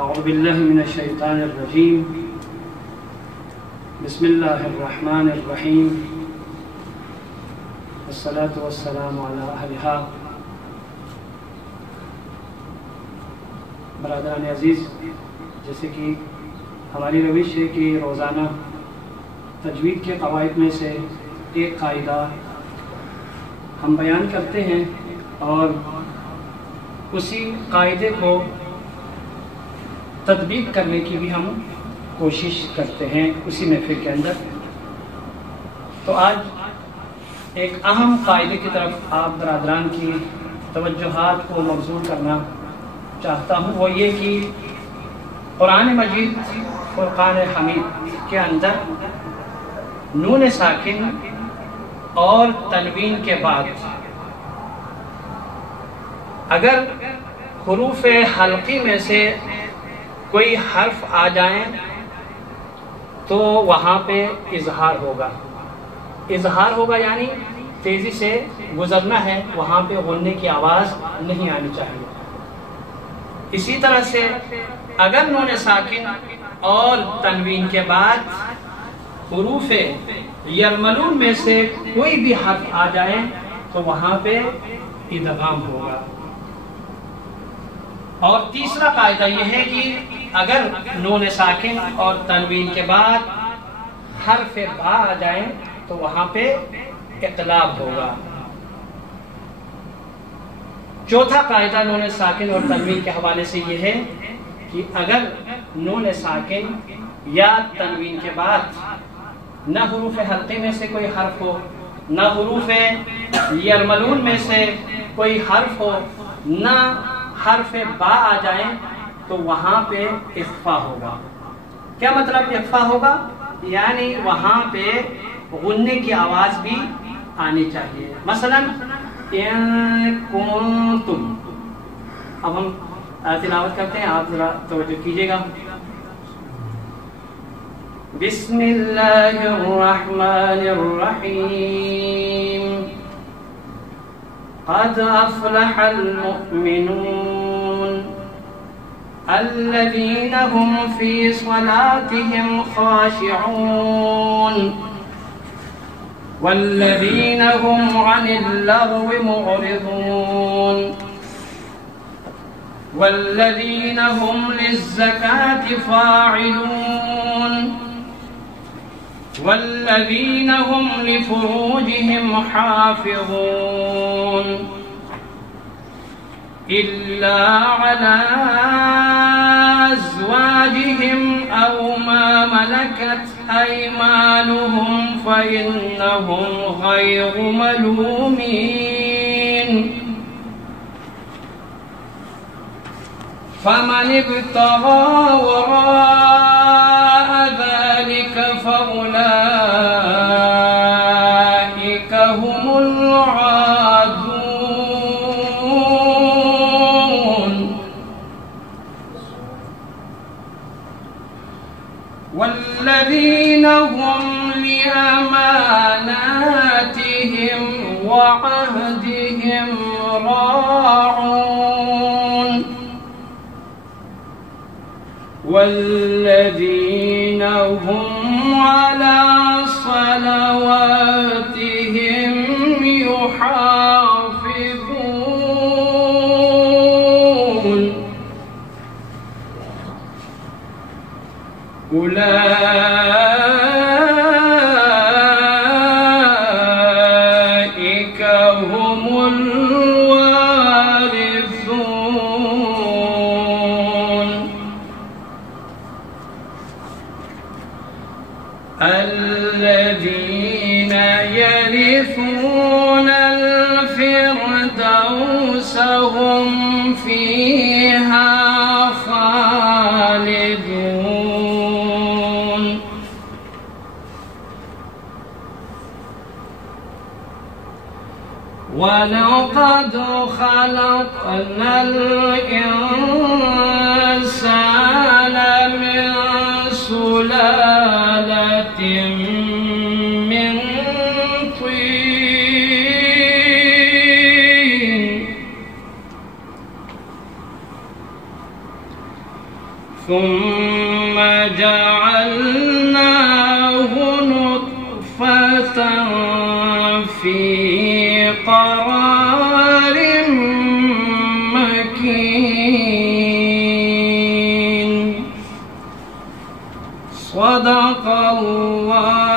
اعوذ باللہ من الشیطان الرجیم بسم اللہ الرحمن الرحیم والصلاة والسلام علی اہلہا۔ برادران عزیز، جیسے کہ ہماری روش ہے کہ روزانہ تجوید کے قواعد میں سے ایک قاعدہ ہم بیان کرتے ہیں اور اسی قاعدے کو تطبیق کرنے کی بھی ہم کوشش کرتے ہیں اسی محفل کے اندر۔ تو آج ایک اہم قاعدے کی طرف آپ برادران کی توجہات کو مبذول کرنا چاہتا ہوں، وہ یہ کہ قرآن مجید فرقان حمید کے اندر نون ساکن اور تنوین کے بعد اگر حروف حلقی میں سے کوئی حرف آ جائیں تو وہاں پہ اظہار ہوگا۔ اظہار ہوگا یعنی تیزی سے گزرنا ہے، وہاں پہ غننے کی آواز نہیں آنی چاہیے۔ اسی طرح سے اگر نون ساکن اور تنوین کے بعد حروف یرملون میں سے کوئی بھی حرف آ جائے تو وہاں پہ ادغام ہوگا۔ اور تیسرا قاعدہ یہ ہے کہ اگر نون ساکن اور تنوین کے بعد حرف با آ جائیں تو وہاں پہ اقلاب ہوگا۔ چوتھا قاعدہ نون ساکن اور تنوین کے حوالے سے یہ ہے کہ اگر نون ساکن یا تنوین کے بعد نہ حروف حلقے میں سے کوئی حرف ہو، نہ حروف یرملون میں سے کوئی حرف ہو، نہ حرف با آ جائیں تو وہاں پہ اخفا ہوگا۔ کیا مطلب اخفا ہوگا؟ یعنی وہاں پہ غننے کی آواز بھی آنی چاہیے۔ مثلا ان کنتم، اب ہم تلاوت کرتے ہیں، آپ ذرا توجہ کیجیے گا۔ بسم اللہ الرحمن الرحیم قد افلح المؤمنون الذين هم في صلاتهم خاشعون والذين هم عن اللغو معرضون والذين هم للزكاة فاعلون والذين هم لفروجهم حافظون إلا على أزواجهم أو ما ملكت أيمانهم فإنهم غير ملومين فمن ابتغى وراء ذلك فأولئك هم العادون والذين هم لأماناتهم وعهدهم راعون والذين هم على صلواتهم يحافظون أولئك هم الوارثون الذين يرثون الفردوس هم فيها خالدون ولقد خلقنا الإنسان من سلالة من طين ثم جعلناه نطفة في قرار مكين. صدق الله